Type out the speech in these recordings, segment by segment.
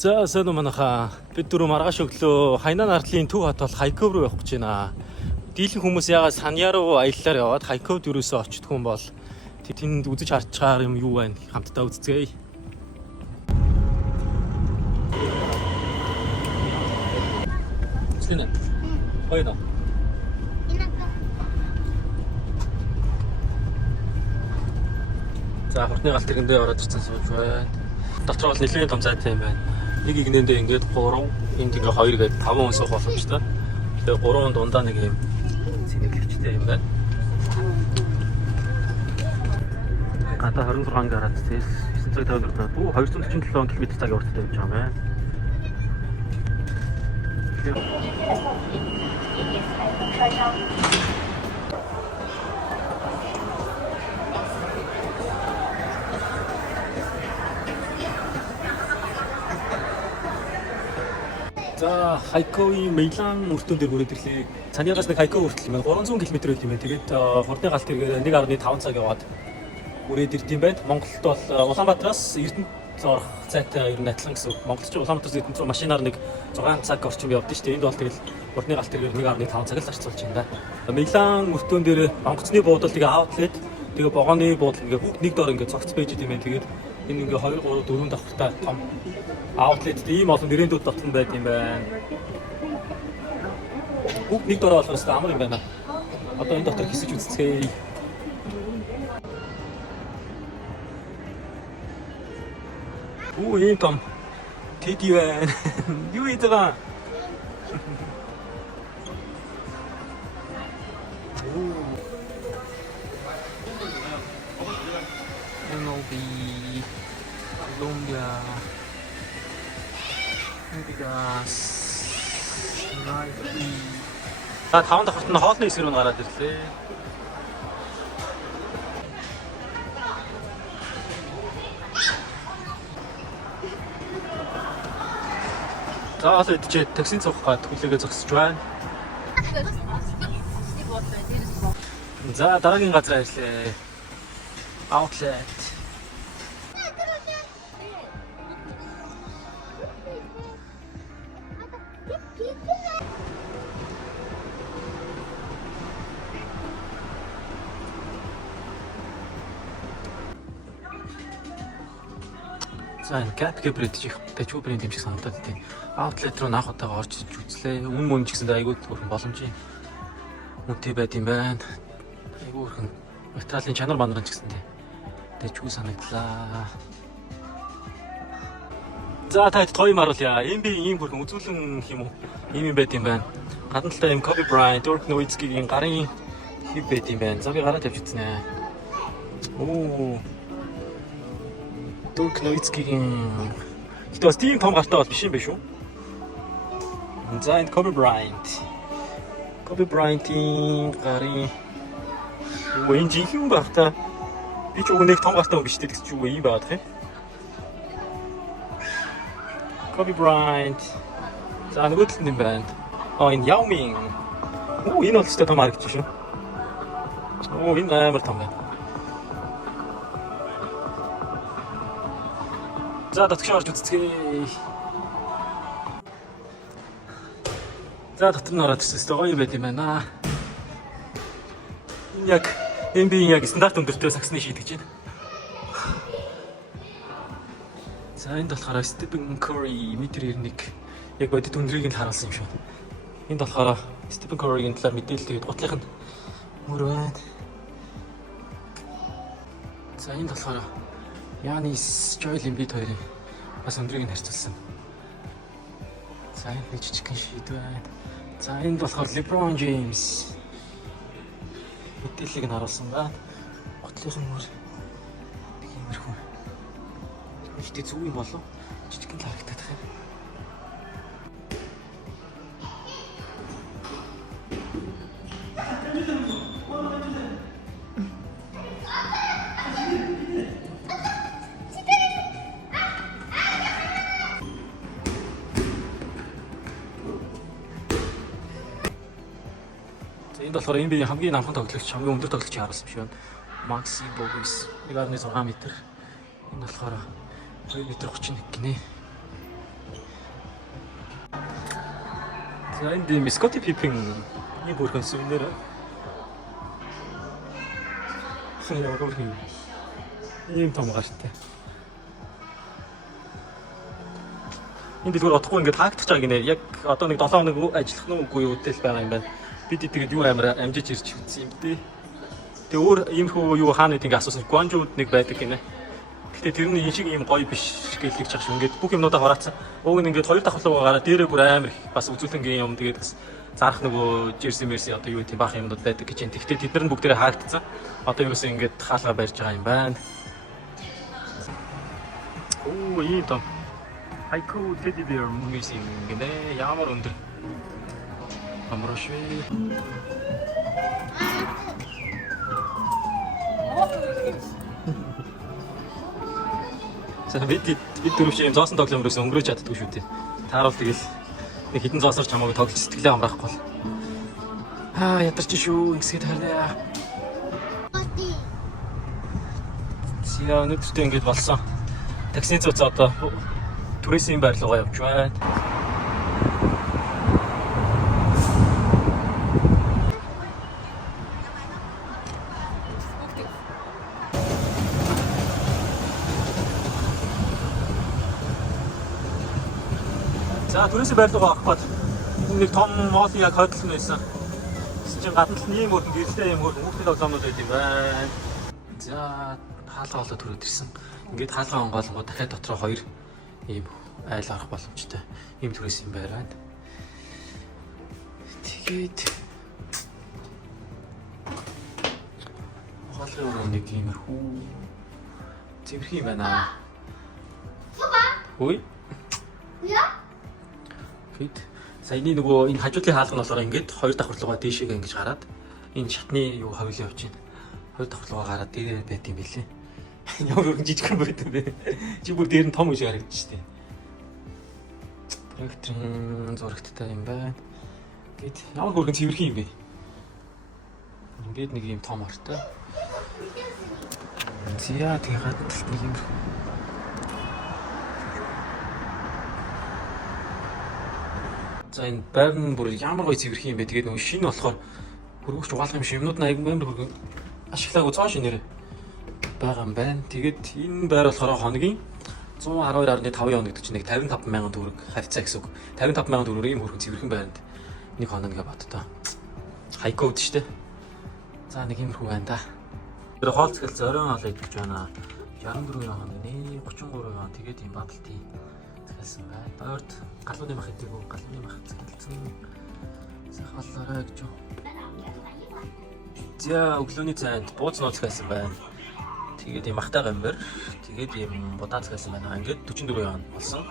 За сайн уу манайха. Бид дөрөв маргааш өглөө Хайнан ардлын төв хот бол Хайков руу явах гэж байна. Дийлэн хүмүүс ягаад Санья руу аяллаар яваад Хайковд юусоо очтгүй юм бол тэнд үзэж харчаар юм юу байна хамтдаа үзцгээе. Синэ. Ойно. За хурдны галт тэрэндээ ороод ирсэн сууж байна. Дотор бол нэлээд том зайтай юм байна. Нэг игнэндээ ингээд 3, энд ингээ 2 гээд 5 хүн суух боломжтой. Тэгээ 3 дундаа нэг юм сэнэглэгчтэй юм байна. Гадаа 26 градусээс 950 градус. 247 км цагийн урттай явж байгаа юм байна. За Хайковын Мейлан өртөн дээр хүрээд ирлээ. Саньягаас нэг Хайков хүртэл юм байна. 300 км байт юм байна. Тэгээд хурдны галт тэргээр 1.5 цаг яваад хүрээд ирд юм байна. Монголд бол Улаанбаатараас Эрдэнэт орох зайтай ер нь адилхан гэсэн. Монголч Улаанбаатараас Эрдэнэт рүү машинаар нэг 6 цаг орчим явдсан шүү дээ. Энд бол тэгэл хурдны галт тэргээр 1.5 цаг л зарцуулж байна да. Мейлан өртөн дээр онгоцны буудал тэгээ аутлет тэгээ богооны буудал ингээ бүгд нэг доор ингээ цогц байж идэм байна. Тэгээд энэ ингээ 2 3 4 давхртай том аутлет ийм олон брэндүүд дотор байд юм байна. Бүгд нэг дөрөв болохоос амар юм байна. Одоо энэ дотор хэсэж үзцгээе. Ийм том тэди байна. Юу ийдгаа? MLB Colombia Vegas Nike. За 5 дахь хот нь хоолны хэсэг рүү гараад ирлээ. За одоо идчихэд таксийн цуг гад хүлээгээ зогсож байна. За дараагийн газар ирлээ. Outlet. За энэ Gap гэбрэд чих тачуу брэнд юм шиг санагдаад тийм. Outlet руу наах удаага орж иж үзлээ. Мөн ч гэсэн айгүй бүрхэн боломжийн үнэтэй байт юм байна. Айгүй бүрхэн материалын чанар манаран ч гэсэн тийм. Тачуу санагдлаа. За таад гоё юм харуулъя. Эм би ийм бүрхэн үзүүлэн юм уу? Ийм юм байт юм байна. Гадна талаа юм Kobe Bryant, Dirk Nowitzki-гийн гарын хив байт юм байна. За би гараад явж үзнэ. Оо Dirk Nowitzki-гийн бас тийм том гартай бол биш юм биш үү? За энэ Kobe Bryant. Kobe Bryant-ийн гарын энэ жинхэнэ багтаа би ч нэг том гартай биш дээ гэж юу юм байгаад хэ. Kobe Bryant. За нөгөө талд юм байна. Энэ Yao Ming. Энэ бол ч том харагдаж шүү. Энэ амар том байна. За дотор орж үзцгээе. За дотор нь ороод ирсэн. Гоё байт юм байна. Энэ яг NBA яг стандарт өндөртэй саксны шийдэж байна. За энд болохоор Stephen Curry метр 91 яг бодит өндрийг нь харуулсан юм шүү. Энд болохоор Stephen Curry-гийн талаар мэдээлэл тэгээд гутлынх нь мөр байна. За энд болохоор Giannis, Joel Embiid хоёрын бас өндрийг нь харьцуулсан. За энэ нэг жижигхэн шийд байна. За энд болохоор LeBron James мэдээллийг нь харуулсан байна. Гутлынх нь мөр тиймэрхүү. Ихтэй зүг юм болов? Жижигхэн л харагдаад байна. Энд болохоор NBA хамгийн намхан тоглогч, хамгийн өндөр тоглогчийг харуулсан юм шиг байна. Maxi Bogues 1.6 м. Энэ болохоор 2 м 31 гинэ. За энэ дэм Scottie Pippen ийм бүрхэн сүмнэр. Яа бүрхэн. Ийм том гартай. Энд дэлгүүр отохгүй ингээд таагдчих байгаа гинэ. Яг одоо нэг 7 хоног ажиллах нь үгүй юу гэдэл байгаа юм байна. Бид тэгээд юу амар амжиж ирж үзсэн юм дээ. Тэгээ өөр иймэрхүү юу хаана гэдэг ингээд асуусан. Guangzhou нэг байдаг гинэ. Гэтэ тэр нь энэ шиг ийм гоё биш гэлж чах шүү. Ингээд бүх юмнуудаа хураацсан. Уг нь ингээд хоёр давхлаа гараа дээрээ бүр амар их бас үзүүлэнгийн юм тэгээд зарах нөгөө jersey mercy одоо юу тийм бах юмнууд байдаг гэж юм. Тэгтээ тэд нар нь бүгдээрээ хаагдсан. Одоо юусэн ингээд хаалга барьж байгаа юм байна. Оо ийм том. Haiku teddy bear museum гэнэ. Ямар өндөр. Амрашвэ. За бид дөрөв шиг зоосон тоглоом өрөөс өнгөрөөж чаддгүй шүү дээ. Тааруул тэгэл нэг хитэн зоосорч хамаагүй тоглож сэтгэлээ амраахгүй бол. Ядарч шүү ингэсгээд харьяа. Яа нэгтэй ингэж болсон. Таксины цуц одоо түрээсийн байр руугаа явж байна. За түрээсийн байр руугаа авах гээд нэг том моол яг хойдлон байсан. Чинь гаднал нь ийм өргөн гэрэлтэй ийм өргөн хүүхдийн тоглоомнууд байт юм байна. За хаалгаа болоод төрөөд ирсэн. Ингээд хаалгаа онгоолгоо дахиад дотроо хоёр ийм айл арах боломжтой ийм түрээс юм байна. Тэгээд хоолны нэг иймэрхүү зэвэрх юм байна. Хөөе. Яа? Хэд саяны нөгөө энэ хажуудлын хаалга нь болохоор ингээд хоёр давхарлуугаа дээшээгээ ингэж гараад энэ шатны юу хавилаа явж байна. Хоёр давхарлуугаа гараад дээрээ байт юм билээ. Ямар өргөн жижиг байт юм бэ? Чи бүр дээр нь том үе харагдчих штеп. Проектрын зурагттай юм байна. Гэт ямар өргөн цэвэрхэн юм бэ? Ингээд нэг юм том ортой. Зя тэгээ гадналт нэг юм. За энэ байр нь бүр ямар гоё цэвэрхэн юм бэ? Тэгээд нөгөө шинэ болохоор хөргөгч угаалгах юм шиг юмнууд нь аяг амар хөргөн ашиглаагүй цоо шинээр байгаа юм байна. Тэгээд энэ байр болохоор хоногийн 112.5 он гэдэг чинь нэг 55,000 төгрөг харьцаа гэсэн үг. 55,000 төгрөөр ийм хөргөн цэвэрхэн байранд нэг хоног ингээ боддоо. Хайкод шүү дээ. За нэг иймэрхүү байна да. Тэр хоол цэглэл зорион хоол идэж байна. 64 он нэ 33 он тэгээд ийм бадалтын цэглсэн байна. Ойрд галууны мах идэг үү? Галууны мах цэглэлсэн. Сахаллаарай гэж юу. За өглөөний цайнд бууз нууц байсан байна. Тэгээд ийм махтай гамбар, тэгээд ийм будаа цэглсэн байна. Ингээд 44 он болсон.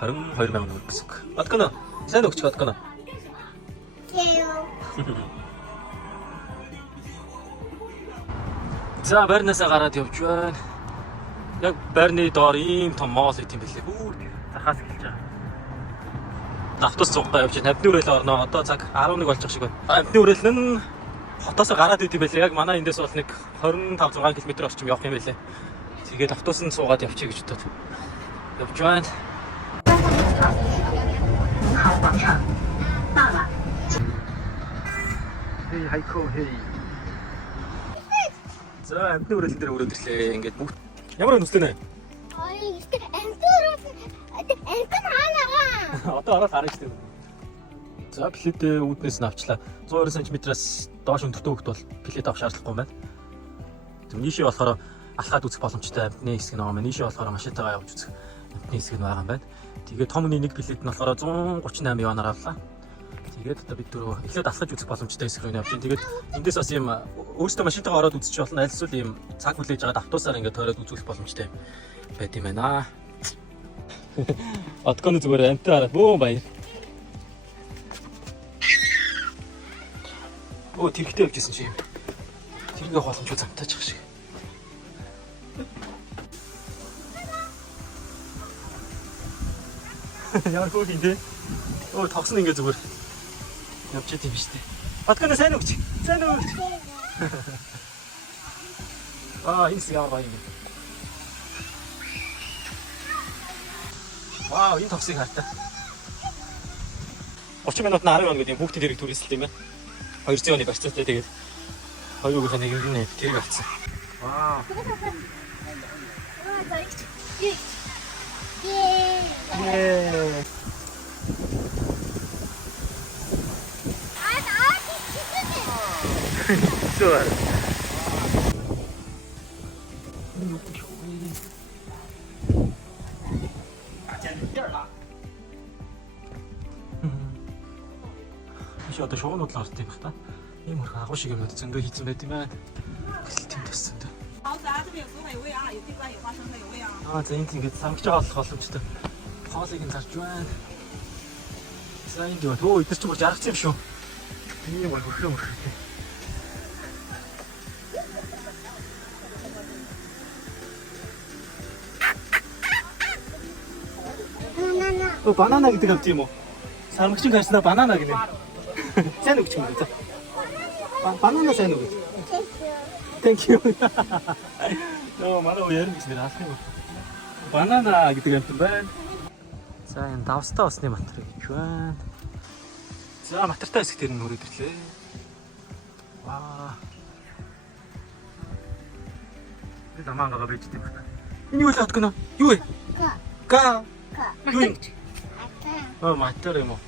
22,000 төгрөг гэсэн. Отконо. Сайн өгч отконо. За байрнасаа гараад явж байна. Яг байрны доор ийм том моол ит юм бэлээ. Бүр захаас эхэлж байгаа. Автобус цуггаа явж 50 нүрэл орноо. Одоо цаг 11 болж байгаа шиг байна. 50 нүрэл нь хотоос гараад ит юм бэлээ. Яг манай эндээс бол нэг 25-6 км орчим явах юм бэлээ. Тэгээд автобус нь суугаад явчих гэж бодоод явж байна. Хей хайко хей. За амтны үрэлэн дээр өрөөд ирлээ. Ингээд бүгд ямар нүслэнэ? Амтэн хаанаа? Одоо ороод харна шүү дээ. За плетээ үүднээс нь авчлаа. 120 см-аас доош өндөртэй хөлт бол плет авах шаардлагагүй юм байна. Тэм нийшээ болохоор алхаад үзэх боломжтой амтны хэсэг нэг юм байна. Нийшээ болохоор машинтайгаа явж үзэх амтны хэсэг нэг байгаа юм байна. Тэгээд томны нэг плет нь болохоор 138 юанаар авлаа. Тэгээд одоо бид дөрөв эхлээд алхаж үзэх боломжтой хэсэг рүү явж. Тэгээд эндээс бас юм өөрөөсөө машинтайгаа ороод үзчих болно. Аль эсвэл юм цаг хүлээж байгаа автобусаар ингээд тойроод үзүүлэх боломжтой байт юм байна. Отконо зүгээр амттай хараад бөө баяр. Оо тэрхтээ явжсэн чи юм. Тэрнгээ боломжгүй замтаачих шиг. Яар хөө гинэ. Оо тогсон ингээ зүгээр явж идэв шүү дээ. Отконо сайн өгч. Сайн өгч. Энэ яа гоё юм. Вау, энэ тогсыг хартаа. 30 минут на 10 минут гэдэг хүүхдийн дэрэг түрээсэлт юм байна. 200 оны барьцаатай тэгээд хоёугийнхаа нэг нь тэрэг авцсан. Вау. Ее. Супер. Еще одоо шоунууд л ордог байх та. Ийм хөрх агуу шиг юмнууд зөндөө хийсэн байт юм байна. Тэнд тассан даа. За энэ ингээд самгиж байгаа болох боломжтой. Хоолыг нь зарж байна. За энэ дөө төө эдгээр ч бүр жаргах юм шүү. Ийм бол хөрхөө мөрхөө. Банана гэдэг авт юм уу? Сармагчин карснаа банана гинэ. Сайн үгч юм даа. Банана сайн үг. Thank you. Манай үеэр гэж нэр алах юм. Банана гэдэг юм байна. За энэ давстаа усны матер гэж байна. За матертай хэсэг дээр нь өрөөд ирлээ. Ваа. Би дамаагаа байж тийм байна. Энэ юу л хат гэнэ? Юу вэ? Ка. Юу? Матер юм уу?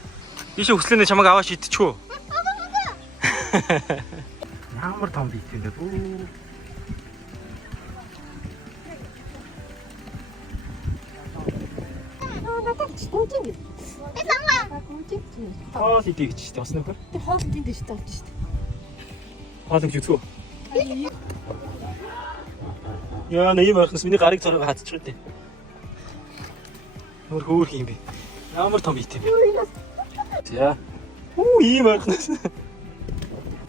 Ийш өслөөний чамайг аваа шидчихв. Ямар том бит юм бэ? Хоол идэх гэж шүү дээ. Бас нөхөр. Тэр хоол идэв шүү дээ. Авч шүү дээ. Хоол гэж үзгүй. Яа, нэг юм арахнаас миний гарыг цороо хатчих үү. Нөр хөөх юм бэ. Ямар том бит юм бэ? За. Ийм арахнаас.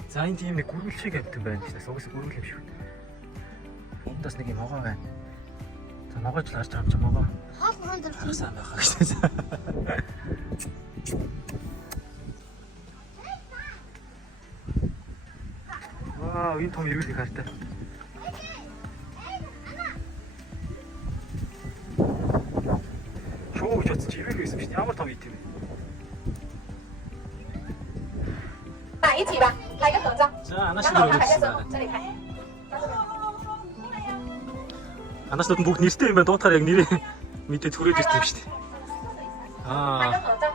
За энэ тийм нэг гүрүүл шиг амт байна шүү дээ. Угсаа гүрүүл юм шүү. Ундаас нэг юм могоо байна. За могооч л гарч байгаа юм чи могоо. Хоол хондор Сайн байхаа гэсэн. Вау, энэ том ирүүл их хартай. Шоу гэж бодсон чи ирүүл байсан шүү дээ. Ямар том ит юм бэ? 一起吧，来个合照。 За анаас 刚好 нь 他还在 ирүүл 手，这里拍。 Анаас нь бүгд нэртэй юм байна. Дуутахаар яг нэрээ мэдээ төрөөд ирсэн юм шүү дээ. 拍 Аа. 个合照。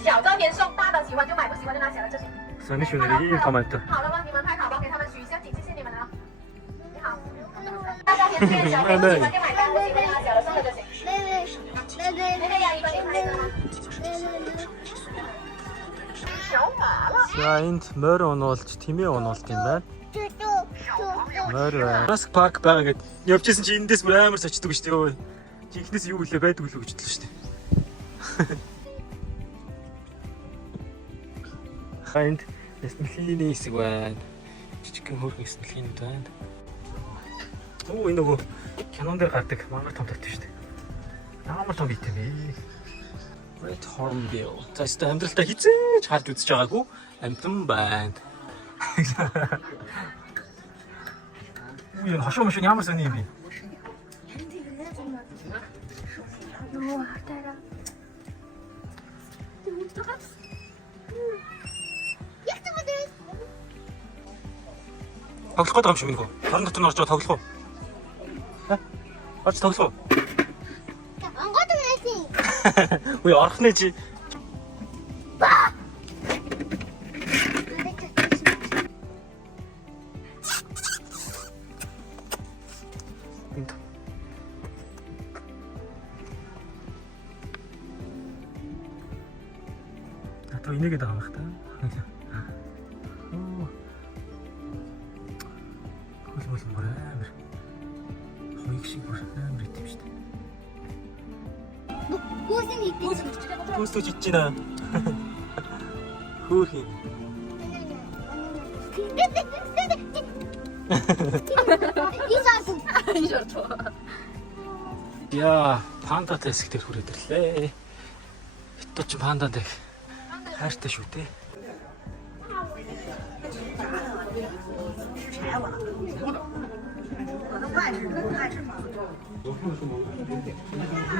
小照片送，大的喜欢就买，不喜欢就拿起来就行。 За нэг шүү нэр ийм том амт. 好了吗？你们拍好吧，给他们许一下景，谢谢你们了。你好。大照片这个小片，不喜欢就买单，不喜欢就拿小的送了就行。妹妹要一个你拍的吗？小马了。 За энд морь унуулж, тэмээ унуулт юм байна. Морь байна. Бас парк байгаа гэд явжсэн чи эндээс бүр амар сочдөг шүү дээ. Өө. Чи ихнээс юу гэлээ байдг үлээ гэж бодлоо шүү дээ. Хайнд эсмэлхийний хэсэг байна. Жижигхэн хөргөн эсмэлхийнүүд байна. Оо энэ нөгөө кинон дээр гардаг мангар том татв шүү дээ. Ямар том бит юм бэ? Red Hornbill. За өстө амьдралдаа хизээч харж үзэж байгаагүй амтан байна. Юу хашаа машин ямар сони юм бэ? Тоглох гэдэг юм шиг минь гоо. Харин дотор нь орж байгаа тоглох уу? Орж тоглох уу? Ой орхны чи. Ато инээгээд байгаа юм байна та. Оо. Хөл бүр амар. Хоёг шиг бүр амар идэв шүү дээ. Гүйсэж идэж байна. Хөөх юм. Яа, панда хэсэг дээр хүрээд ирлээ. Хятад ч пандад их хайртай шүү дээ.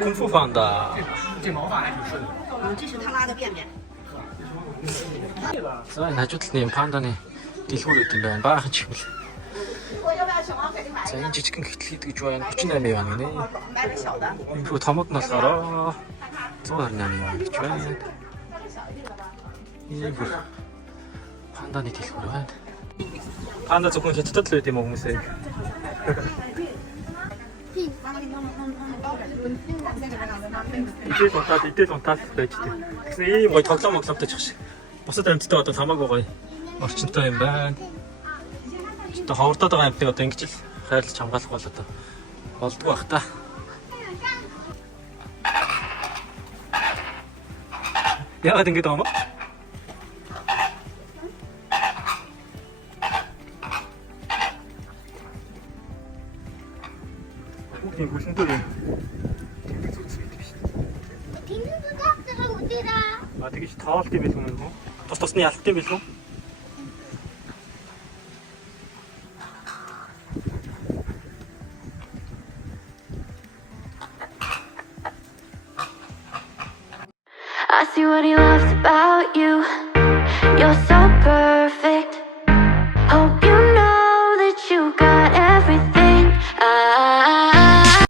Кунг-фу панда. 这毛发还挺顺的。这是他拉的便便。 За энэ хажууд талын панданы дэлгүүр үүд юм байна. Баахан ч юм л. 我要不要熊猫肯定买。 За энэ жижигхэн гэтэл гэдэг юу байна? 38 юан гинэ. 买个小的。 Юу томод нь болохоор 128 юан гэж байна. Ийм панданы дэлгүүр байна. Панда зөвхөн хятадд л байд юм уу хүмүүсээ? Идэл унтаад байж дээ. Тэгсэн ийм гоё тоглоом моглоомтой ч шиг. Бусад амьттай одоо хамаагүй гоё орчинтой юм байна. Одоо ховордоод байгаа амьтныг одоо ингэж л хайрлаж хамгаалах бол одоо болдгоо бах та. Яагаад ингэж байгаа юм бэ? Хүүхдийн бүлэндөө юм. Тэнэг доктор үдэрээ. А тэгэж тоолт юм биш үү? Тус тусны ялт юм биш үү? I see what he loves about you.